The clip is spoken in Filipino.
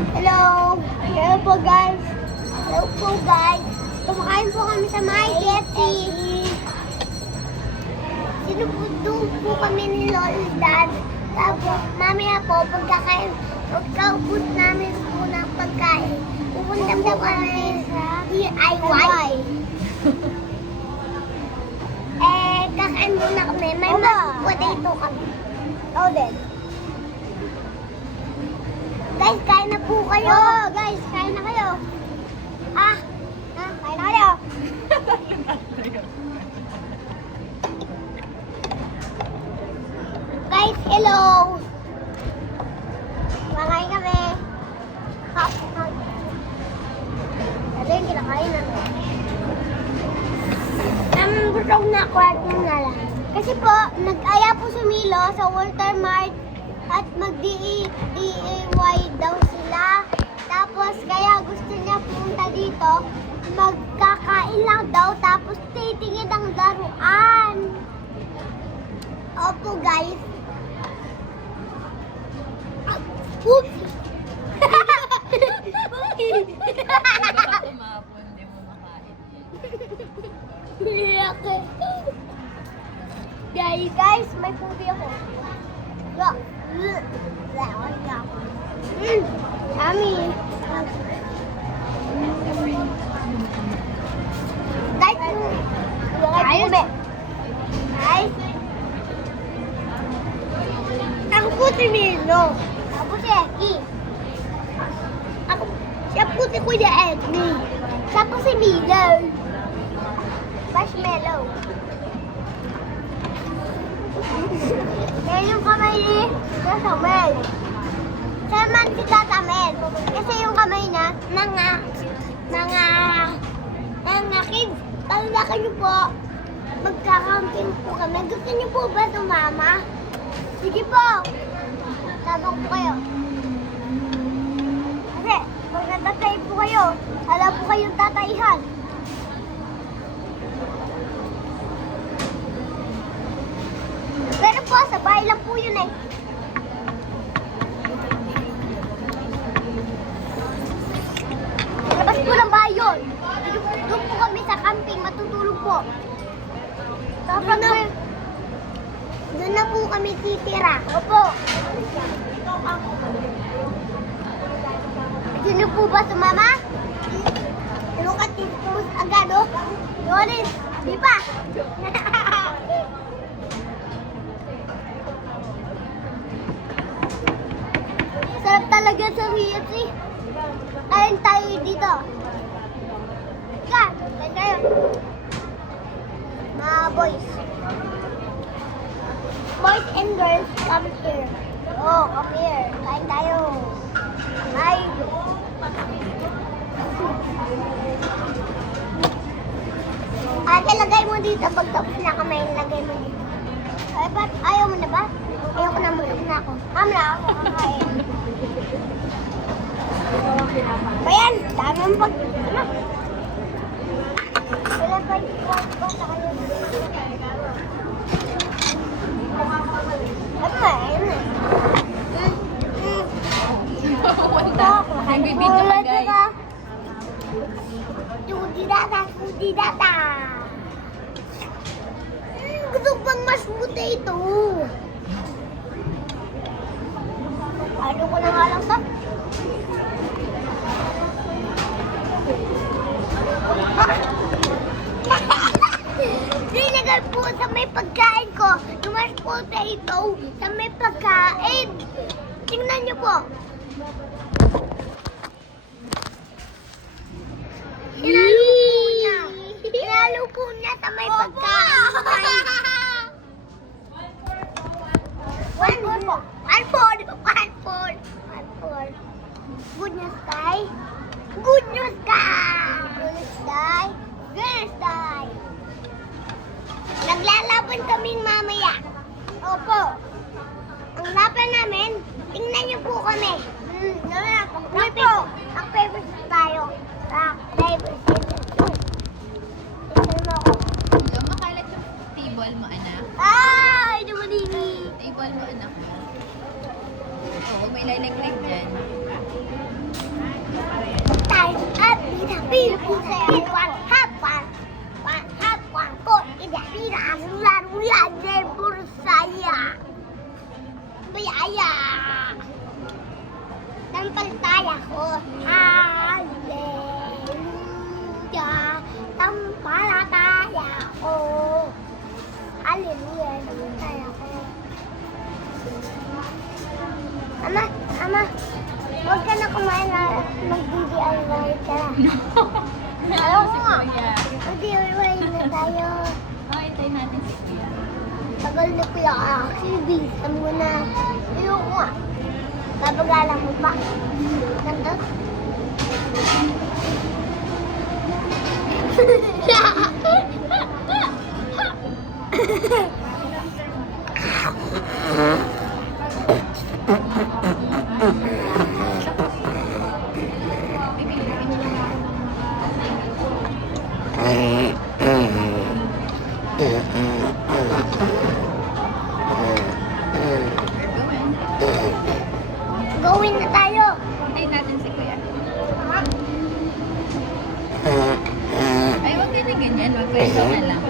Hello! Hello po guys! Hello po guys! Kumakain po kami sa my KFC. Sinuputo po kami ni Lola's dad. Tapos mamaya po pagkaubos namin po ng pagkain, pupunta po kami sa DIY. Kakain muna kami. May mashed potato kami. Loaded. Guys, kain na po kayo. Guys, kain na kayo. Kain na kayo. Guys, hello. Makain kami. Sabi yung kinakain namin. Busog na kwarto na lang. Kasi po, nag-aya po si Milo sa Walter Mart at mag-DIY daw sila. Tapos, kaya gusto niya pumunta dito. Magkakain lang daw, tapos titingin ang laruan. Opo, guys. Oops! Tumapon, di mo makain. Iyak eh. Guys, may pubi ako. Yummy. Guys, ako po si Milo. Ako si Eki. Siya po si Kuya Eki. Siya po si Milo. Marshmallow. Yan yung kamay ni Tata Mel. Siya man si Tata Mel. Kasi yung kamay niya, kids, talaka niyo po. Magkakamping po kami. Gusto niyo po ba sumama? Sige po. Tabang po kayo. Kasi, pag natatay po kayo, alam po kayong tataihan. Pero po, sa bahay lang po yun eh. Labas po ng bahay yun. Doon po kami sa camping, matutulog po. Tapos doon na po kami titira. Opo. Gusto niyo po ba sumama? Look at this post agad, oh. Yoris, di ba? Sarap talaga sa KFC. Kain tayo dito. Ika, kain tayo. Mga boys. Boys and girls, come here. Oh, come here. Kain tayo. Ay. Ate, lagay mo dito. Pagtapos na kamay, lagay mo dito. Ay, ba't ayaw mo na ba? Ayaw ko na, busog na ako. Mamla ako kakain. Ayan, dami mo pag... Ano? Wala pa yung kwarto sa kayo. Ayun na. Nagbibidyo ka, guys. Dudidata. Gusto pang mashed potato. Ano ko na nga lang ba? Nilagay po sa may pagkain ko. Yung mashed potato sa may pagkain. Tingnan niyo po. Hinalo po niya sa may pagkain. One four. Good news, guy. Good news, guy. Good news, guy. Good news, guy. Naglalaban kaming mamaya. Opo. Ang laban namin, tingnan niyo po kami. Ang favorite tayo. Favorite. Alam mo, kalat yung table mo, anak. Ay, naman Table mo, anak. Oo, may lalaglag dyan. pira, pira, pira, one half, one four, pira, pira, ulan, ulan, nebur saya. Bayaya. Tampaltaya ko. Hallelujah. Tampalataya ko. Hallelujah. Tampaltaya ko. Ama, huwag ka na kumain na mag-DIY ka na. Ayaw si Kuya. Mag-DIY na tayo. Oh, hintayin natin si Kuya. Tagal na kuya actually, bilisan mo na. Ayoko nga. Babagalan mo pa. Ganda. Gawin na tayo. Hintayin natin si Kuya. Ay, huwag ganyan. Magkwento na lang.